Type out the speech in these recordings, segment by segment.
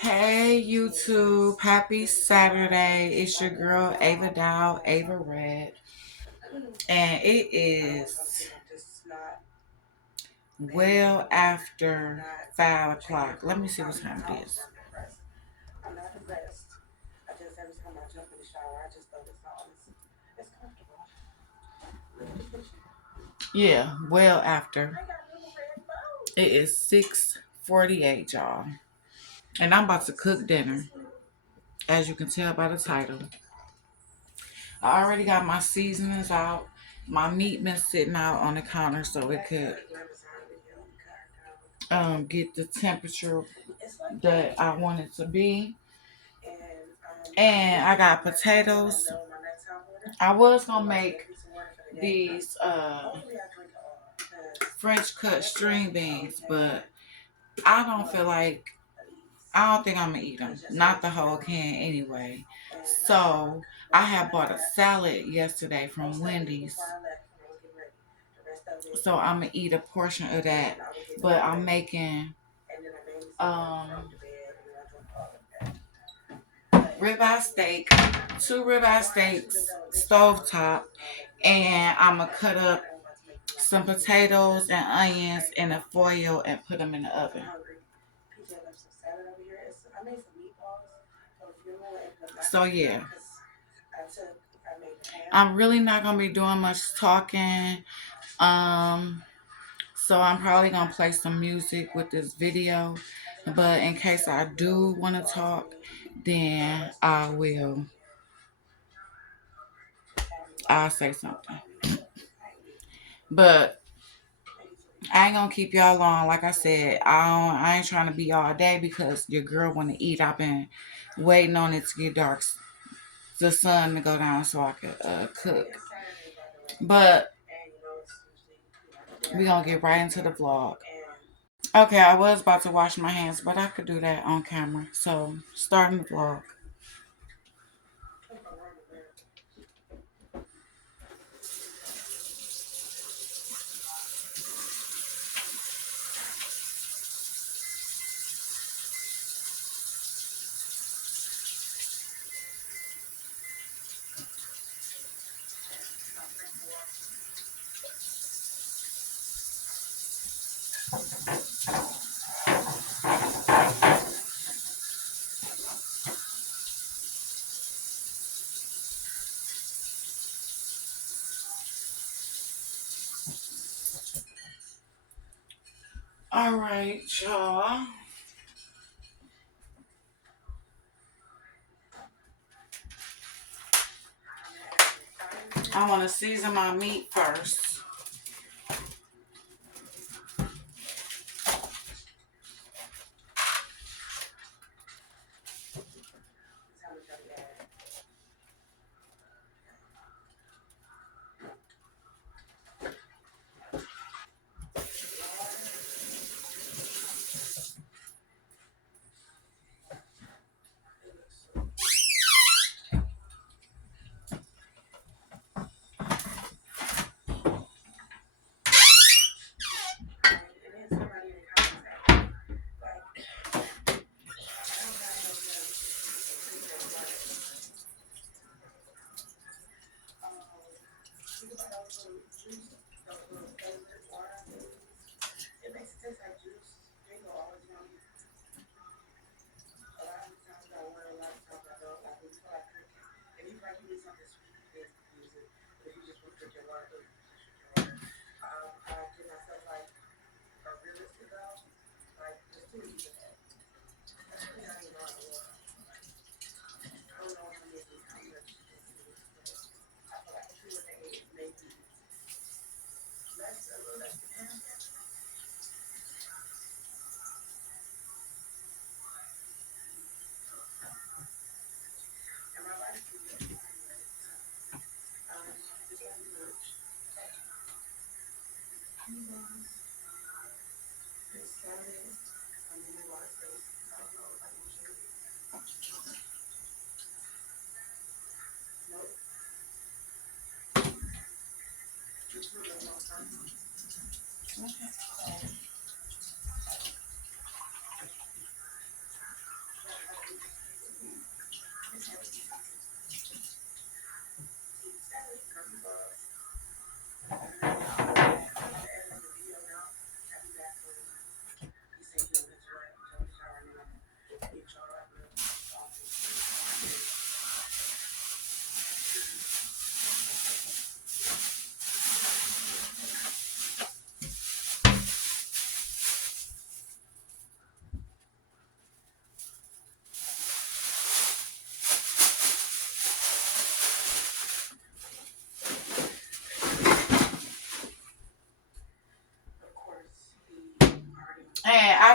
Hey YouTube, happy Saturday. It's your girl Ava Dow, Ava Red, and it is well after 5 o'clock. Let me see what time it is. Yeah, well after. It is 6:48, y'all. And I'm about to cook dinner, as you can tell by the title. I already got my seasonings out. My meat been sitting out on the counter so it could get the temperature that I want it to be. And I got potatoes. I was gonna make these French cut string beans, but I don't feel like I don't think I'm gonna eat them. Not the whole can anyway. So I had bought a salad yesterday from Wendy's. So I'm gonna eat a portion of that. But I'm making um ribeye steak, two ribeye steaks, stovetop, and I'm gonna cut up some potatoes and onions in a foil and put them in the oven. So yeah, I'm really not gonna be doing much talking. Um, so I'm probably gonna play some music with this video, but in case I do want to talk, then I'll say something. But I ain't gonna keep y'all long. Like I said, I ain't trying to be all day because your girl want to eat. I've been waiting on it to get dark, the sun to go down so I could cook. But we gonna get right into the vlog. Okay, I was about to wash my hands, but I could do that on camera. So starting the vlog. All right, y'all. I want to season my meat first.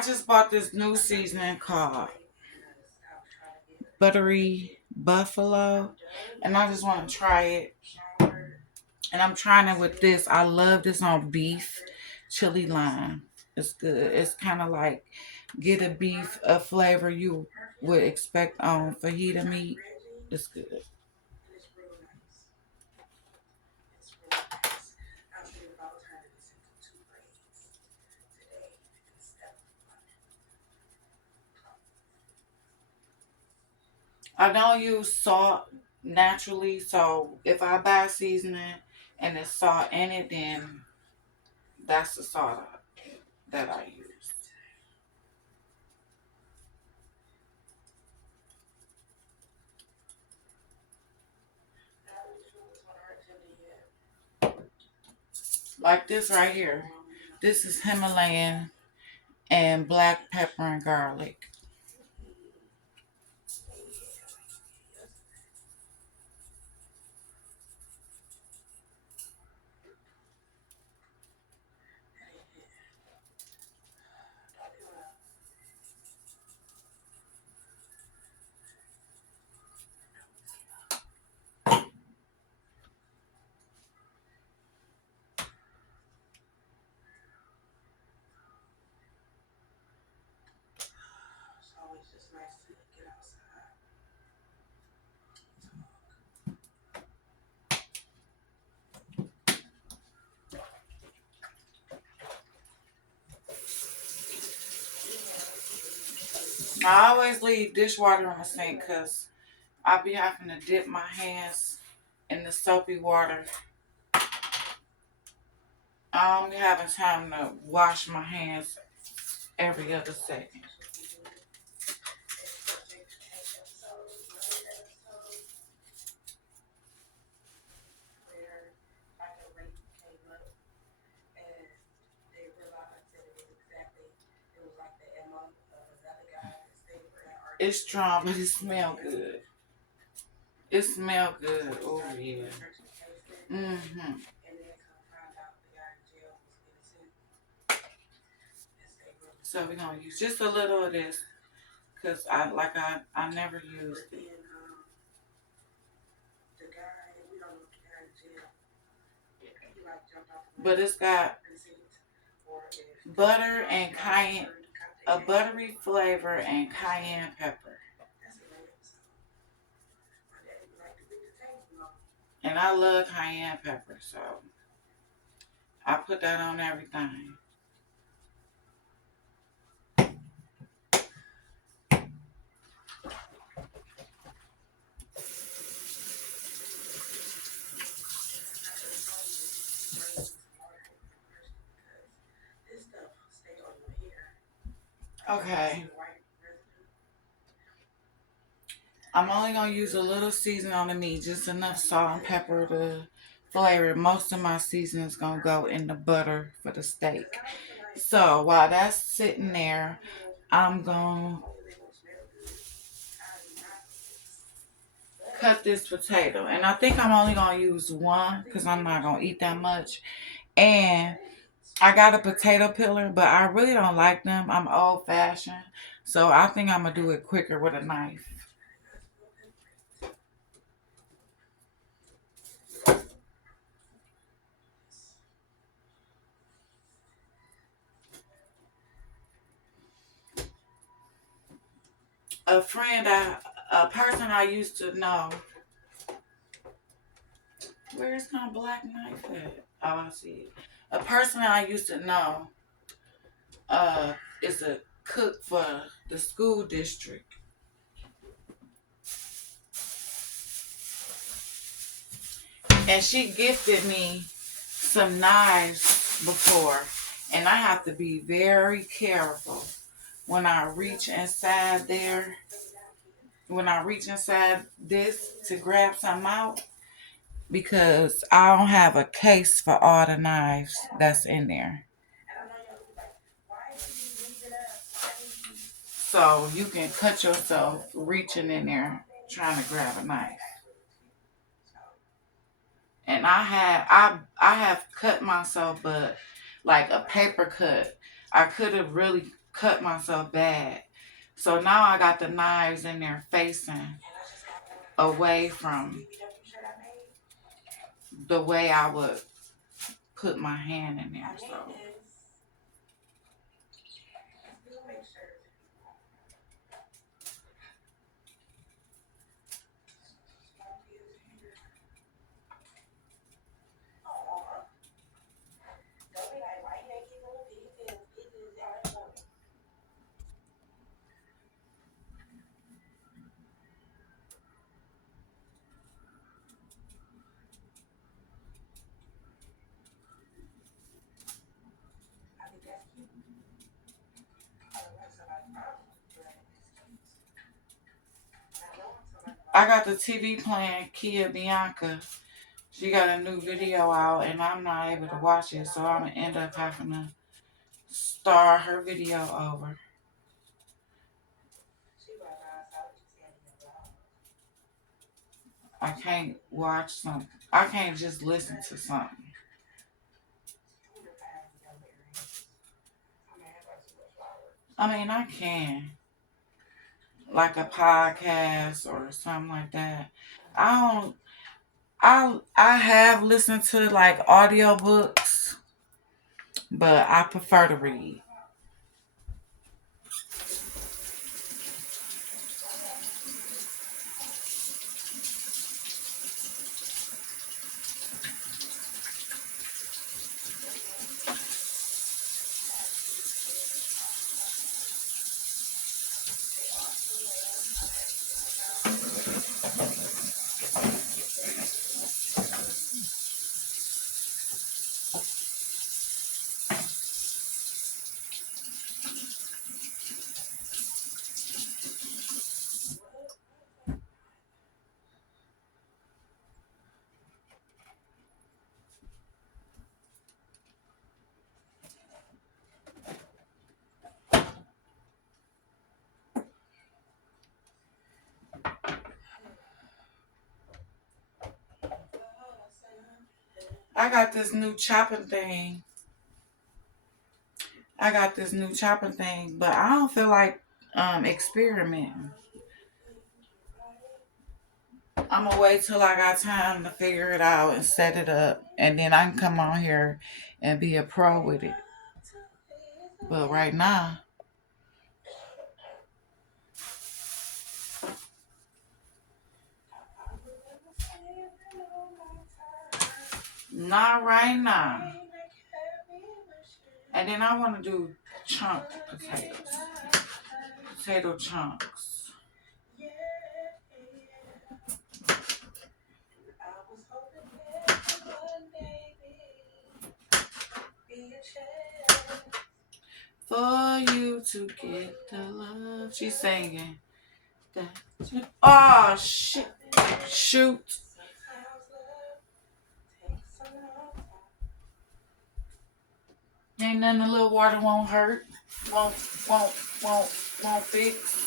I just bought this new seasoning called Buttery Buffalo, and I just want to try it. And I'm trying it with this. I love this on beef chili lime. It's good. It's kind of like get a beef a flavor you would expect on fajita meat. It's good. I don't use salt naturally, so if I buy seasoning and it's salt in it, then that's the salt that I use. Like this right here. This is Himalayan and black pepper and garlic. I always leave dishwater in the sink because I be having to dip my hands in the soapy water. I don't be having time to wash my hands every other second. It's strong, but it smell good. It smell good. Oh yeah. Mm-hmm. So we're gonna use just a little of this because I never used it. But it's got butter and cayenne, a buttery flavor and cayenne pepper. And I love cayenne pepper, so I put that on everything. Okay. I'm only gonna use a little seasoning on the meat, just enough salt and pepper to flavor. Most of my seasoning is gonna go in the butter for the steak. So while that's sitting there, I'm gonna cut this potato. And I think I'm only gonna use one because I'm not gonna eat that much. And I got a potato peeler, but I really don't like them. I'm old fashioned. So I think I'm gonna do it quicker with a knife. A friend, a person I used to know. Where's my black knife at? Oh, I see it. A person I used to know uh, is a cook for the school district. And she gifted me some knives before. And I have to be very careful when I reach inside there. When I reach inside this to grab some out. Because I don't have a case for all the knives that's in there. So you can cut yourself reaching in there trying to grab a knife. And I have cut myself, but like a paper cut. I could have really cut myself bad. So now I got the knives in there facing away from the way I would put my hand in there. So I got the TV playing Kia Bianca. She got a new video out and I'm not able to watch it, so I'm gonna end up having to start her video over. I can't watch something. I can't just listen to something. I mean, I can. Like a podcast or something like that. I don't I have listened to like audiobooks, but I prefer to read. I got this new chopping thing. I got this new chopping thing, but I don't feel like experimenting. I'm gonna wait till I got time to figure it out and set it up, and then I can come on here and be a pro with it. But right now, not right now. And then I want to do chunk potatoes, potato chunks. For you to get the love. She's singing. Oh, shit. Shoot. Ain't nothing a little water won't hurt. Won't, won't, won't fix.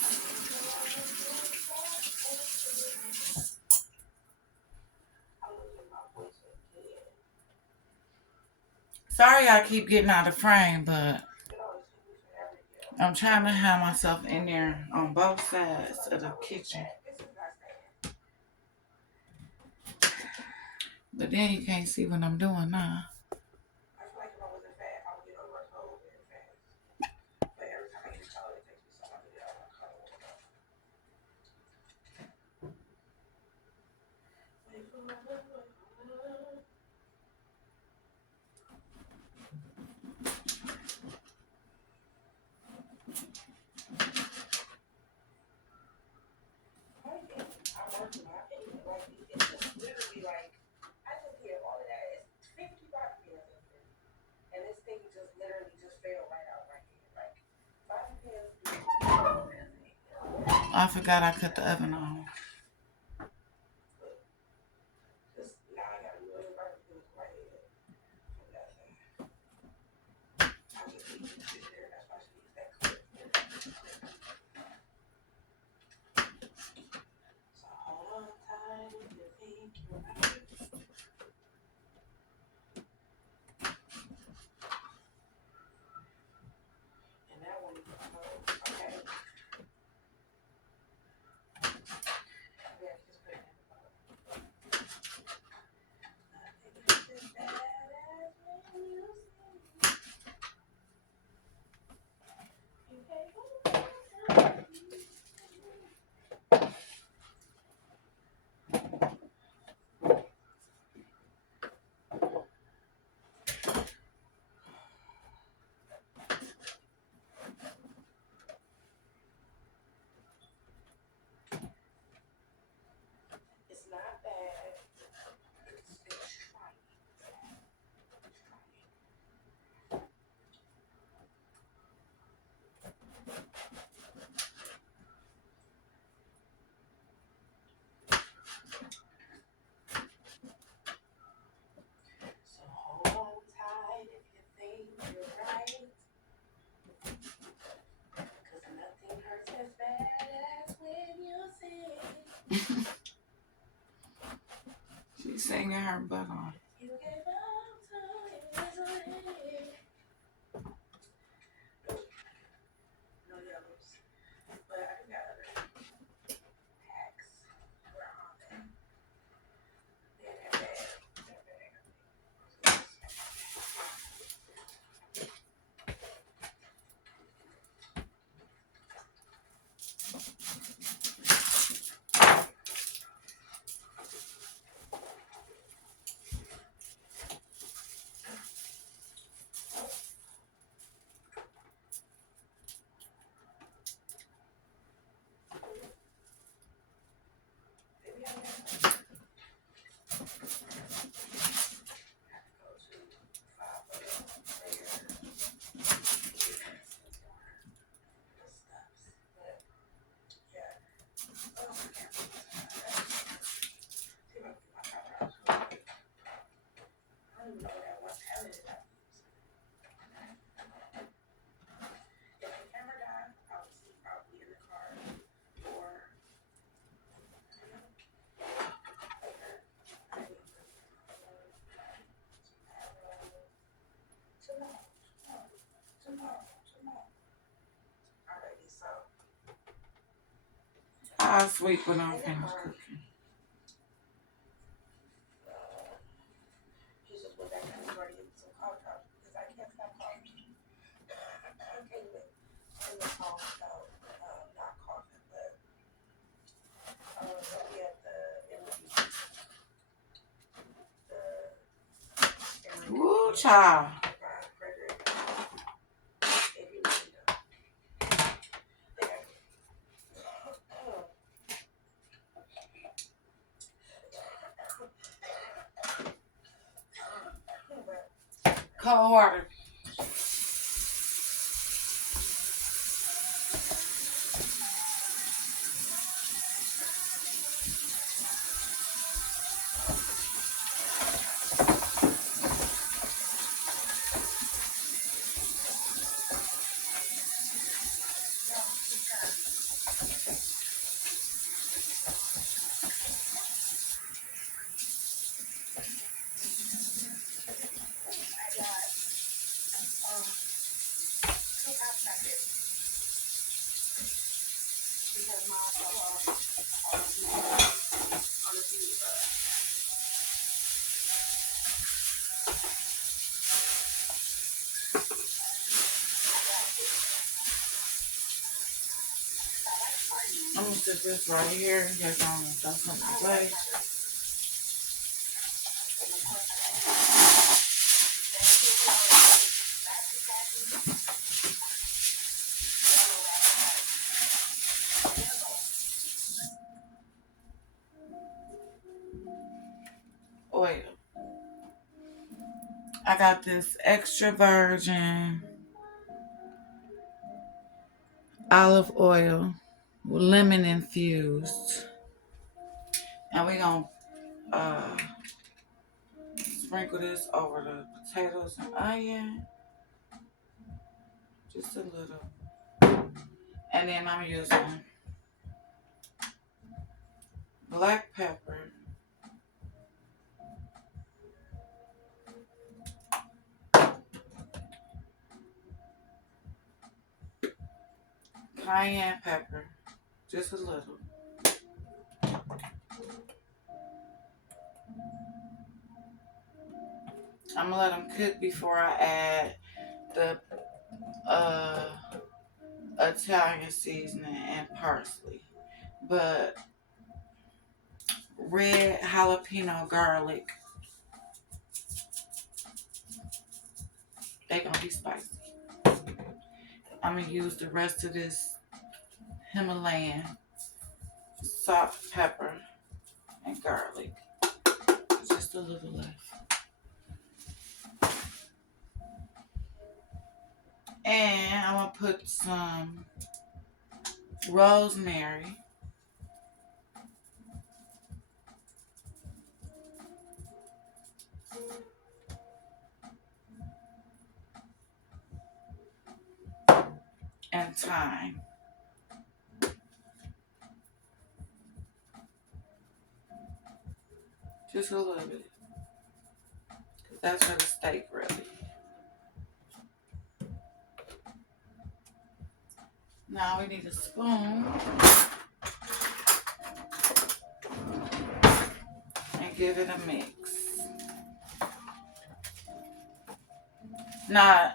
Sorry I keep getting out of frame, but I'm trying to have myself in there on both sides of the kitchen. But then you can't see what I'm doing now. I forgot I cut the oven on. She's singing her butt off. I'll sleep when I'm finished cooking. Woo, child. Cold water. I'm gonna sit this right here. Guess I'm gonna throw something away. Oil. I got this extra virgin olive oil, lemon infused, and we gonna uh, sprinkle this over the potatoes and onion, just a little, and then I'm using black pepper, cayenne pepper, just a little. I'm gonna let them cook before I add the uh, Italian seasoning and parsley. But red jalapeno garlic, they gonna be spicy. I'm gonna use the rest of this Himalayan salt, pepper, and garlic. Just a little left. And I'm gonna put some rosemary, and thyme. Just a little bit. That's for the steak, really. Now we need a spoon and give it a mix. Now,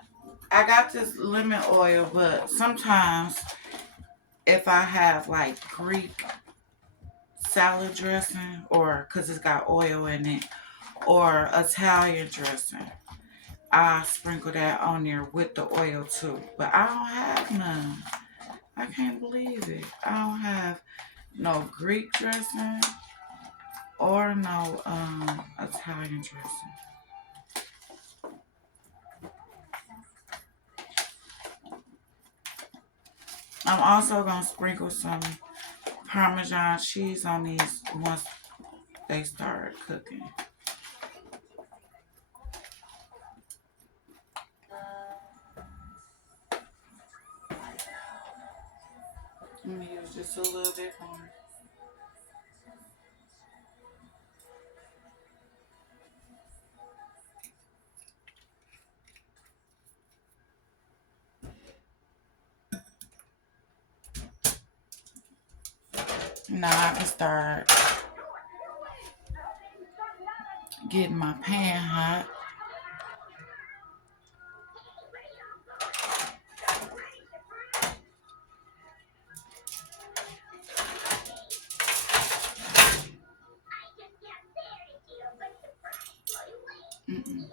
I got this lemon oil, but sometimes if I have like Greek salad dressing, or because it's got oil in it, or Italian dressing, I sprinkle that on there with the oil too. But I don't have none. I can't believe it. I don't have no Greek dressing or no Italian dressing. I'm also gonna sprinkle some Parmesan cheese on these once they start cooking. Let me use just a little bit more. Now I can start getting my pan hot. Mm-mm.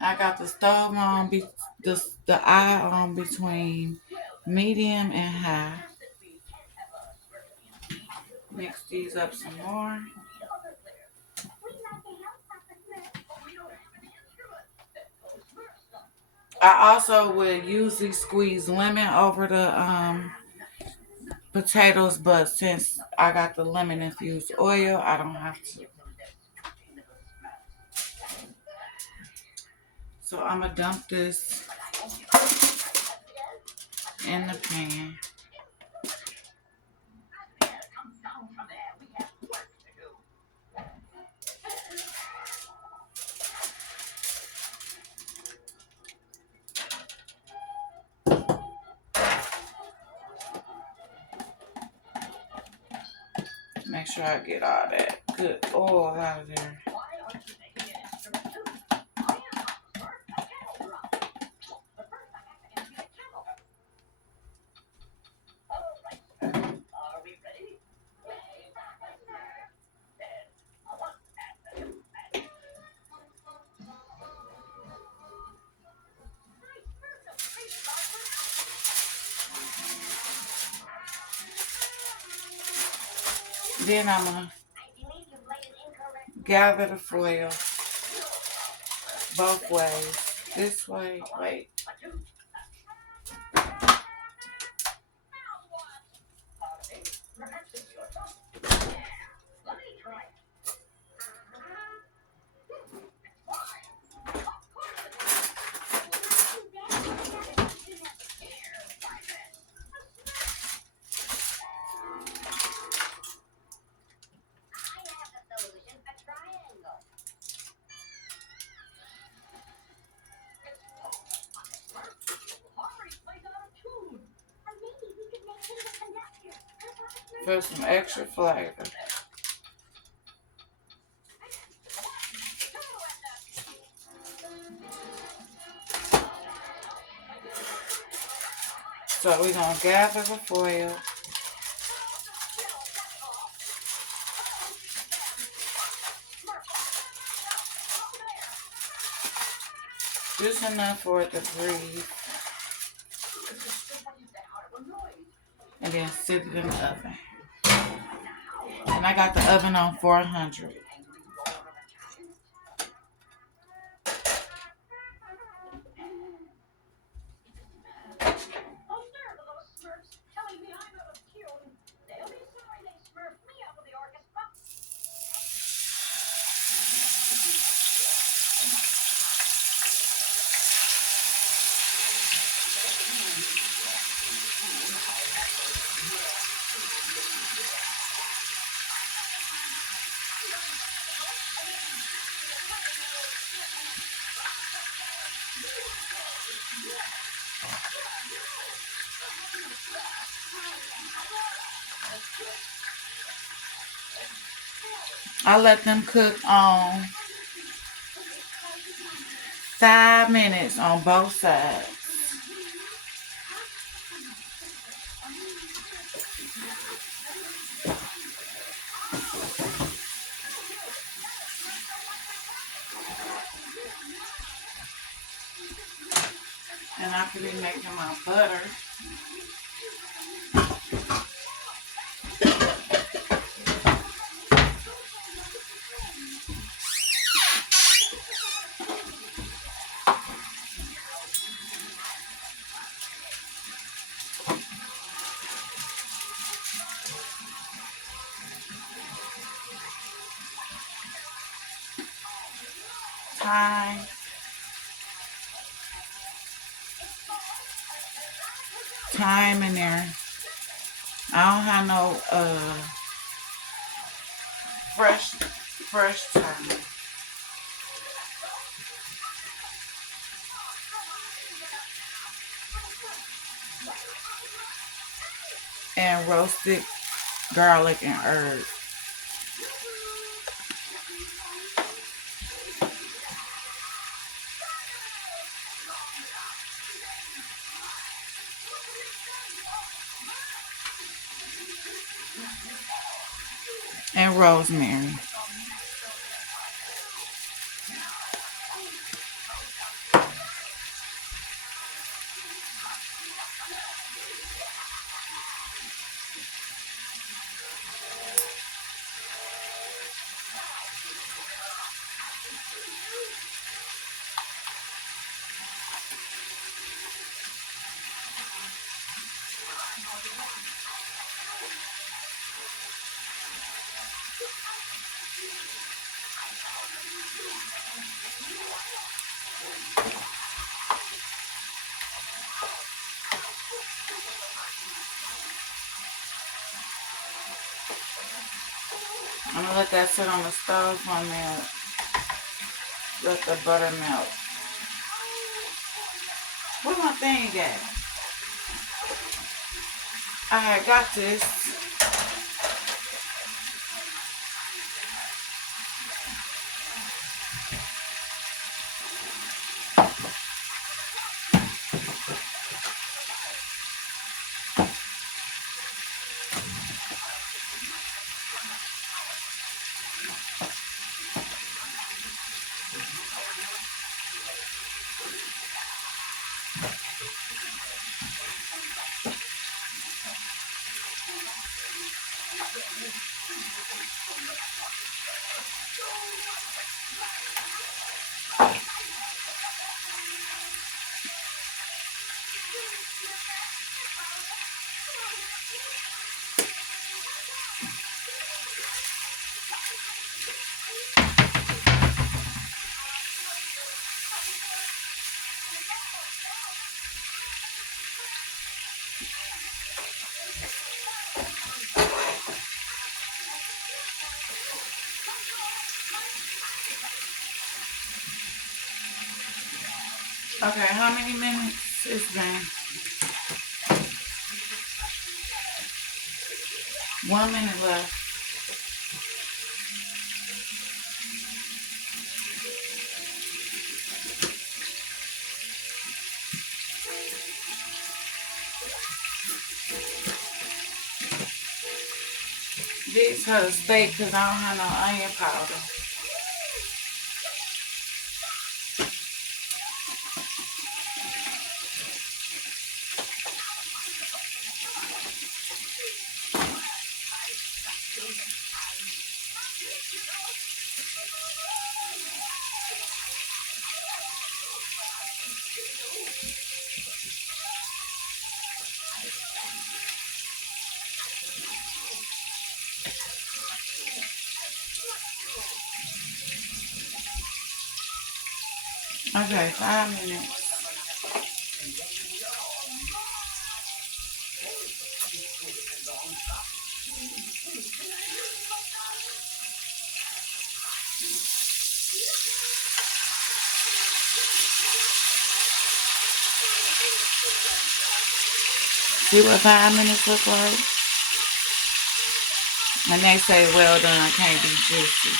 I got the stove on, the eye on between medium and high. Mix these up some more. I also would usually squeeze lemon over the potatoes, but since I got the lemon infused oil, I don't have to. So I'm gonna dump this in the pan. Make sure I get all that good oil out of there. Then I'm gonna gather the foil both ways. This way, wait. For some extra flavor. So we're gonna gather the foil. Just enough for it to breathe. and then sit it in the oven. And I got the oven on 400. I let them cook on 5 minutes on both sides. And I could be making my butter. Thyme, thyme in there. I don't have no fresh thyme. And roasted garlic and herbs. And rosemary. I'm gonna let that sit on the stove 1 minute. Let the butter melt. Where my thing at? I had got this. Okay, how many minutes? It's been 1 minute left. This for the steak because I don't have no onion powder. Okay, 5 minutes. See what 5 minutes look like? And they say well done can't be juicy.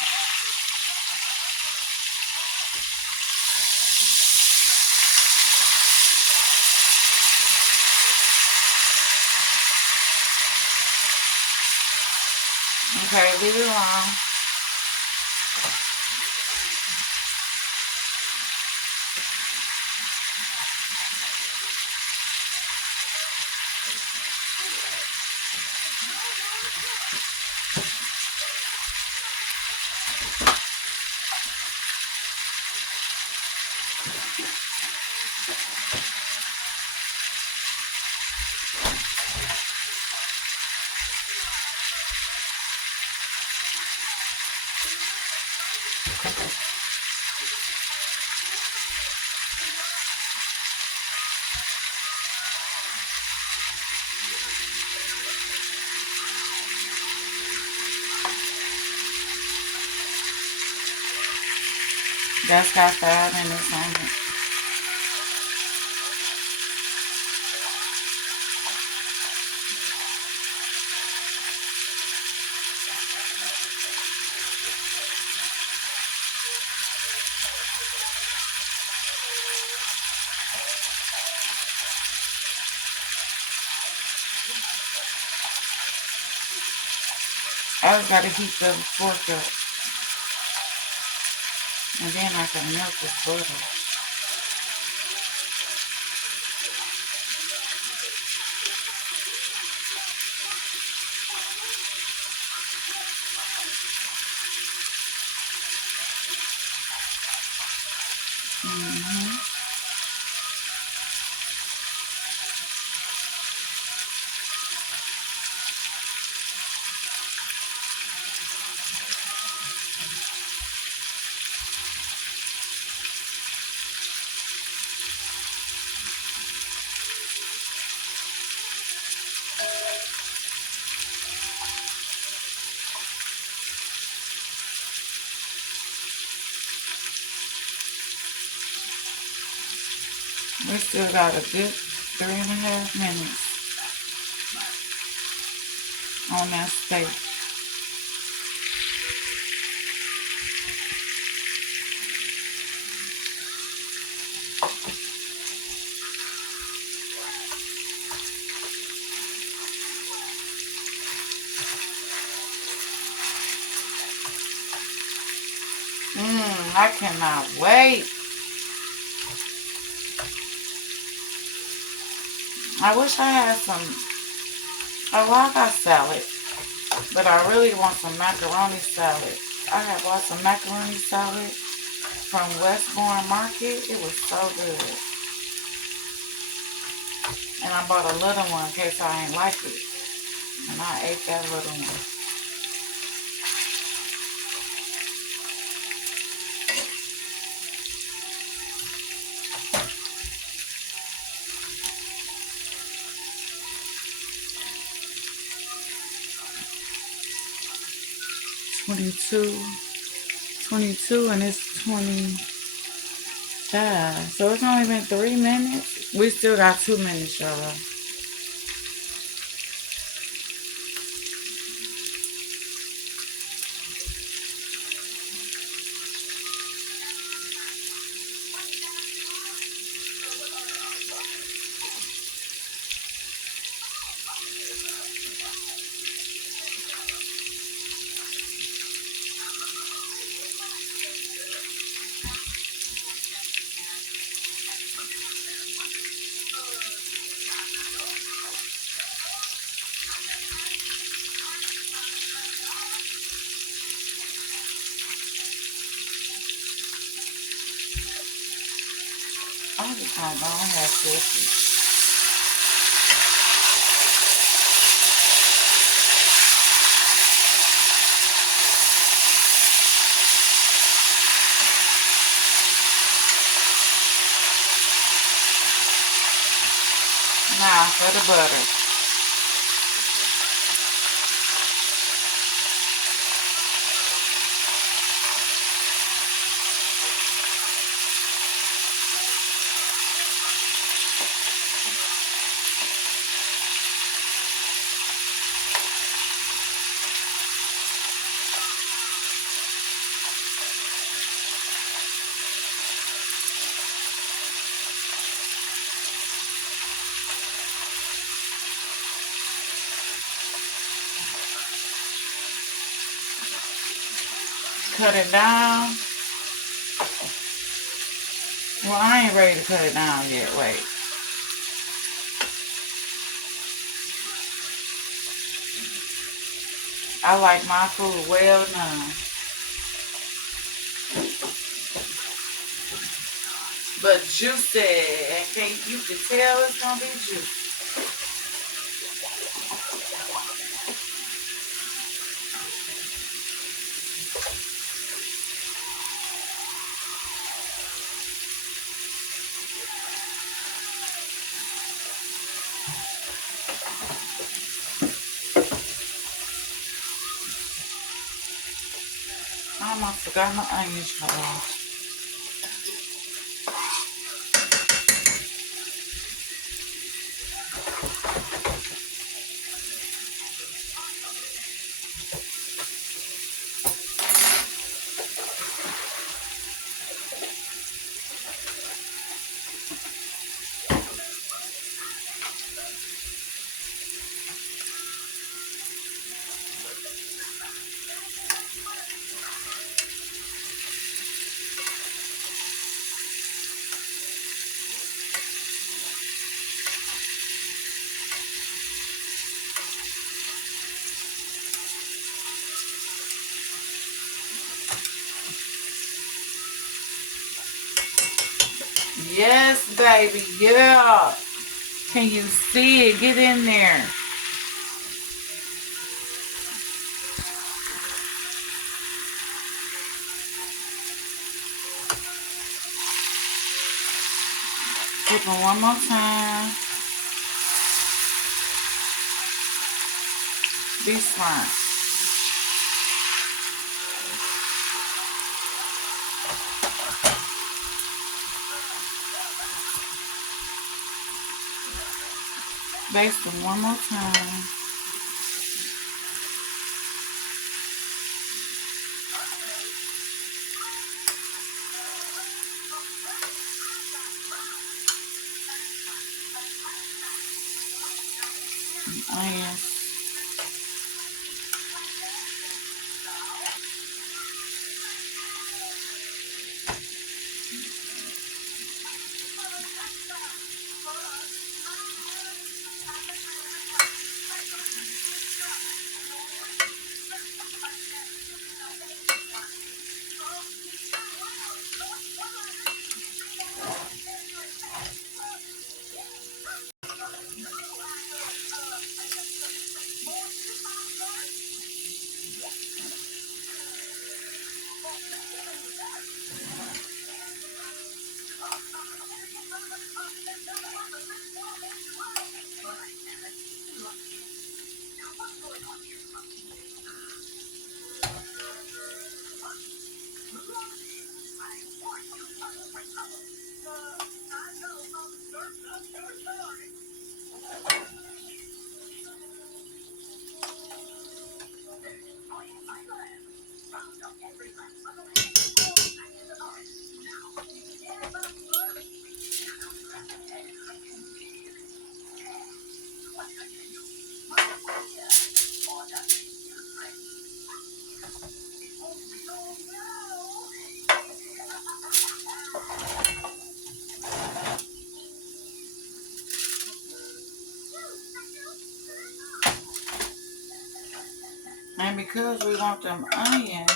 Okay, leave it alone. That's got 5 minutes on it. I just gotta heat the fork up. And then I can melt this butter. Hmm. We still got a good 3.5 minutes on that steak. I cannot wait. I wish I had some. Oh, well, I got salad, but I really want some macaroni salad. I had bought some macaroni salad from Westbourne Market. It was so good. And I bought a little one in case I ain't like it. And I ate that little one. 22, 22, and it's 25. So it's only been 3 minutes. We still got 2 minutes, y'all. I'm just gonna go ahead and flip it. Now for the butter. Cut it down. Well, I ain't ready to cut it down yet. Wait. I like my food well done. But juicy. And you can tell it's going to be juicy. I almost forgot my onions, y'all. Yes, baby. Yeah. Can you see it? Get in there. Flip it one more time. Be smart. Baste them one more time. Onions. And because we want them onions,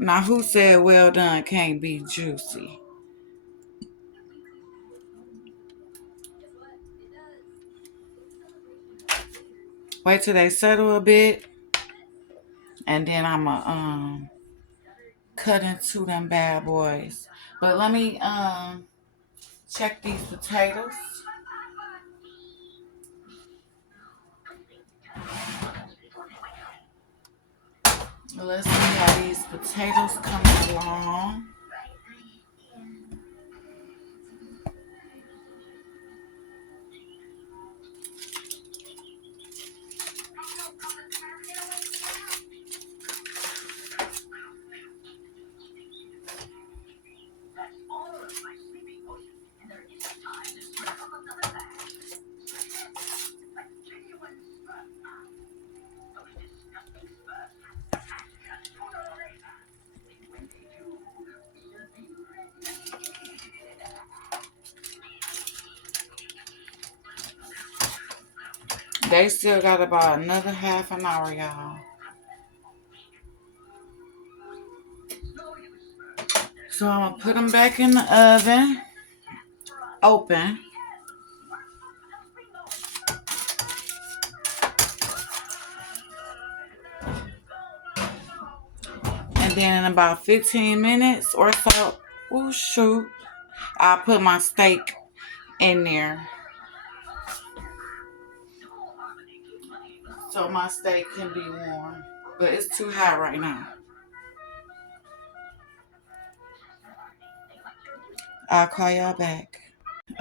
Now, who said well done can't be juicy? Wait till they settle a bit, and then I'ma cut into them bad boys. But let me check these potatoes. Let's see how these potatoes coming along. They still got about another half an hour, y'all. So I'm gonna put them back in the oven, open. And then in about 15 minutes or so, oh shoot, I'll put my steak in there. So my steak can be warm. But it's too hot right now. I'll call y'all back.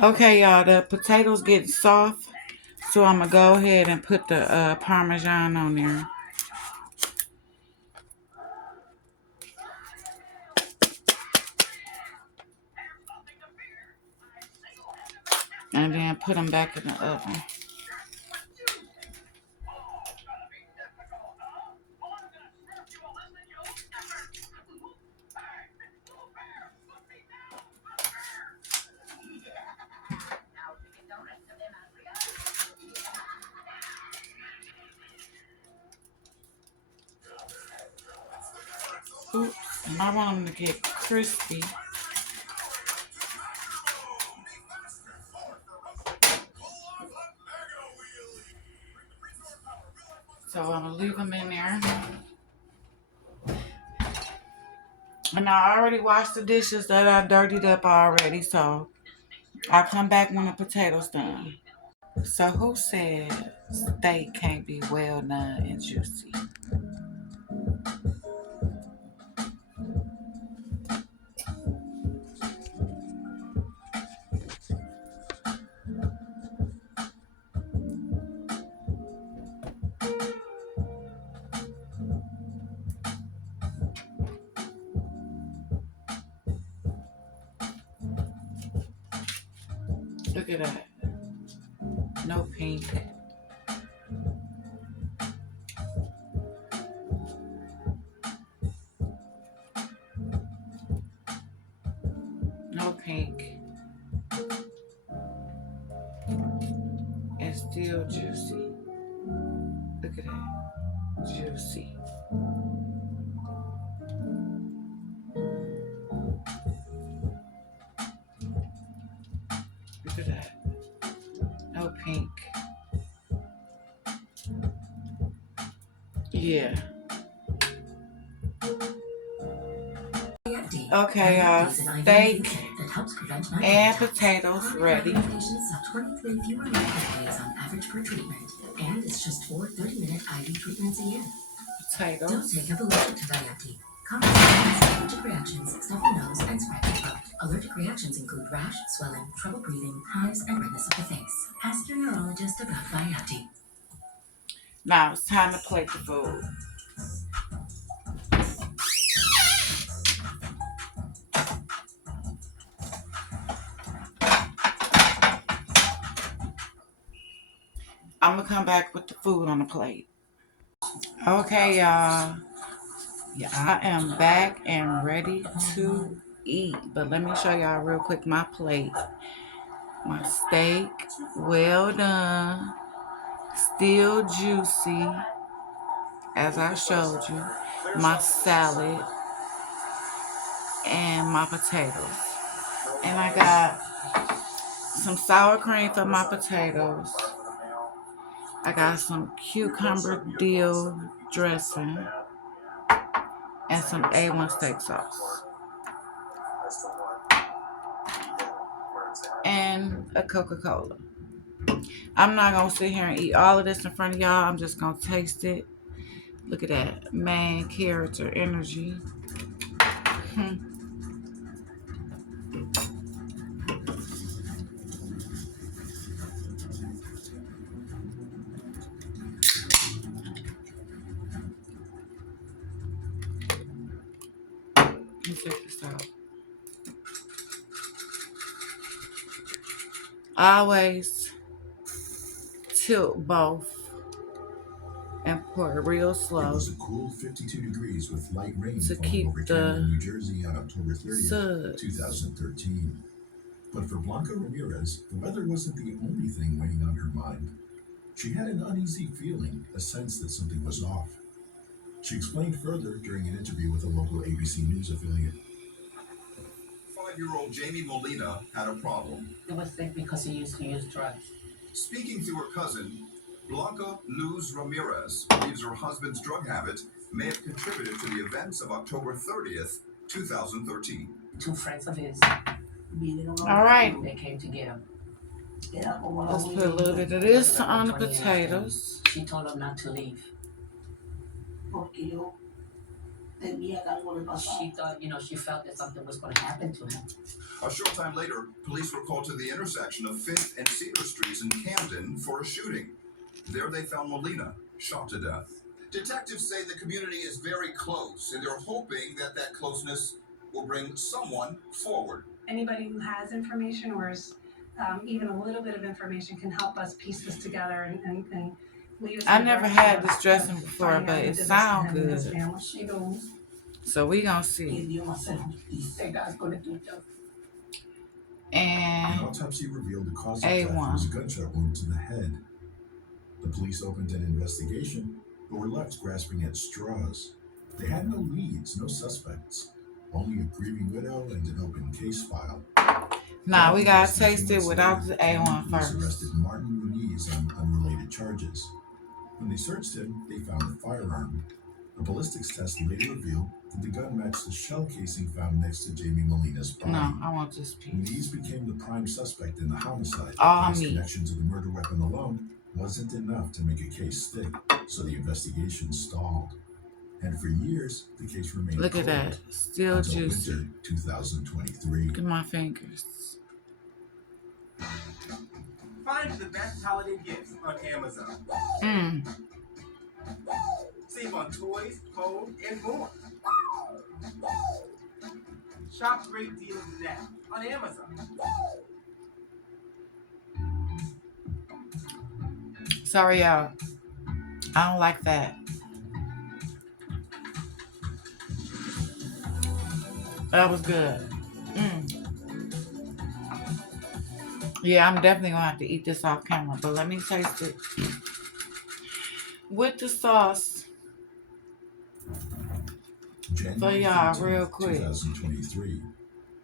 Okay, y'all, the potatoes getting soft. So I'm going to go ahead and put the Parmesan on there. And then put them back in the oven. Oops, and I want them to get crispy. So I'm going to leave them in there. And I already washed the dishes that I dirtied up already. So I'll come back when the potatoes done. So who said steak can't be well done and juicy? Look at that. No pink. No pink. And still juicy. Look at that. Juicy. Look at that. No pink. Yeah. Okay, steak and potatoes ready. And it's just 4 30-minute IV treatments a year. Potatoes. Don't take allergic to Vyepti. Common symptoms, allergic reactions, stuffy nose, and scratchy throat. Allergic reactions include rash, swelling, trouble breathing, hives, and redness of the face. Ask your neurologist about Vyepti. Now it's time to plate the food. I'm gonna come back with the food on the plate. Okay, y'all. Yeah, I am back and ready to eat. But let me show y'all real quick my plate. My steak, well done, still juicy, as I showed you. My salad and my potatoes. And I got some sour cream for my potatoes. I got some cucumber dill dressing and some A1 steak sauce. And a Coca-Cola. I'm not going to sit here and eat all of this in front of y'all. I'm just going to taste it. Look at that. Main character energy. Let me check this out. Always tilt both and pour real slow. It was a cool 52 degrees with light rain falling over Camden, New Jersey on October 30th, 2013. But for Blanca Ramirez, the weather wasn't the only thing weighing on her mind. She had an uneasy feeling, a sense that something was off. She explained further during an interview with a local ABC News affiliate. 5-year-old Jamie Molina had a problem. He was sick because he used to use drugs. Speaking through her cousin, Blanca Luz Ramirez believes her husband's drug habit may have contributed to the events of October 30th, 2013. Two friends of his. All right. They came to get him. Let's put a little bit of this on the potatoes. She told him not to leave. She thought, she felt that something was going to happen to him. A short time later, police were called to the intersection of 5th and Cedar Streets in Camden for a shooting. There they found Molina, shot to death. Detectives say the community is very close, and they're hoping that that closeness will bring someone forward. Anybody who has information or is even a little bit of information can help us piece this together and lead us. I never had this dressing before, but it sounds good. So we gonna see. And an autopsy revealed the cause of death was a gunshot wound to the head. The police opened an investigation, but were left grasping at straws. They had no leads, no suspects, only a grieving widow and an open case file. Nah, we gotta taste it without the A1 first. first. Arrested Martin Muniz on unrelated charges. When they searched him, they found a firearm. A ballistics test later revealed that the gun matched the shell casing found next to Jamie Molina's body. No, I want this piece. Muniz became the prime suspect in the homicide. His connection to the murder weapon alone wasn't enough to make a case stick, so the investigation stalled. And for years, the case remained Look at that. Still juicy. Winter 2023. Look at my fingers. Find the best holiday gifts on Amazon. Save on toys, clothes, and more. Shop great deals now on Amazon. Sorry, y'all. I don't like that. That was good. Yeah, I'm definitely gonna have to eat this off camera, but let me taste it with the sauce for y'all real quick. 2023.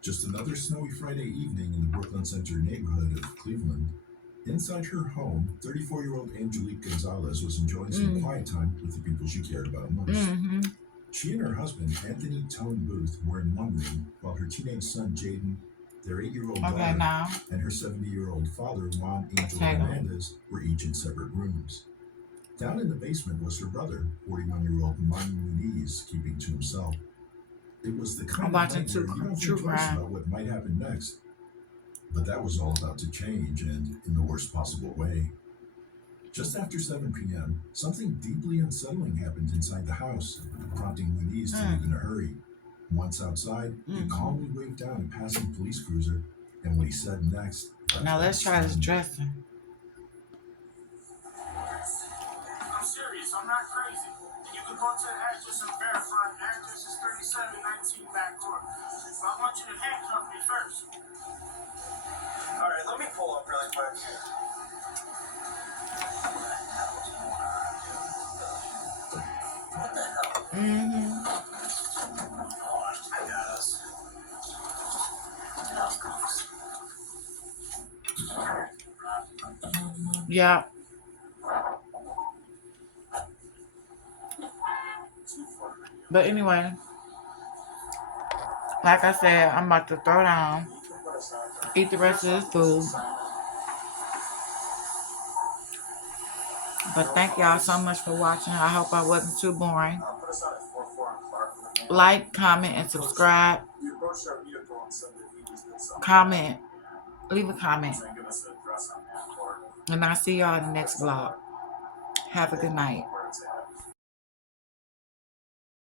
Just another snowy Friday evening in the Brooklyn Center neighborhood of Cleveland. Inside her home, 34-year-old Angelique Gonzalez was enjoying some quiet time with the people she cared about most. She and her husband, Anthony Tone Booth, were in one room, while her teenage son, Jaden, their 8-year-old daughter, and her 70-year-old father, Juan Angel Hernandez, were each in separate rooms. Down in the basement was her brother, 41-year-old Martin Muniz, keeping to himself. It was the kind of night where you don't think twice about what might happen next. But that was all about to change, and in the worst possible way. Just after 7 p.m., something deeply unsettling happened inside the house, prompting Muniz to leave in a hurry. Once outside, he calmly waved down a passing police cruiser, and what he said next... Now let's try this dressing. go to the address and verify. The address is 3719 back door. But I want you to handcuff me first. All right, let me pull up really quick. Mm-hmm. I got us. Yeah. But anyway, like I said, I'm about to throw down, eat the rest of this food. But thank y'all so much for watching. I hope I wasn't too boring. Like, comment, and subscribe. Comment. Leave a comment. And I'll see y'all in the next vlog. Have a good night.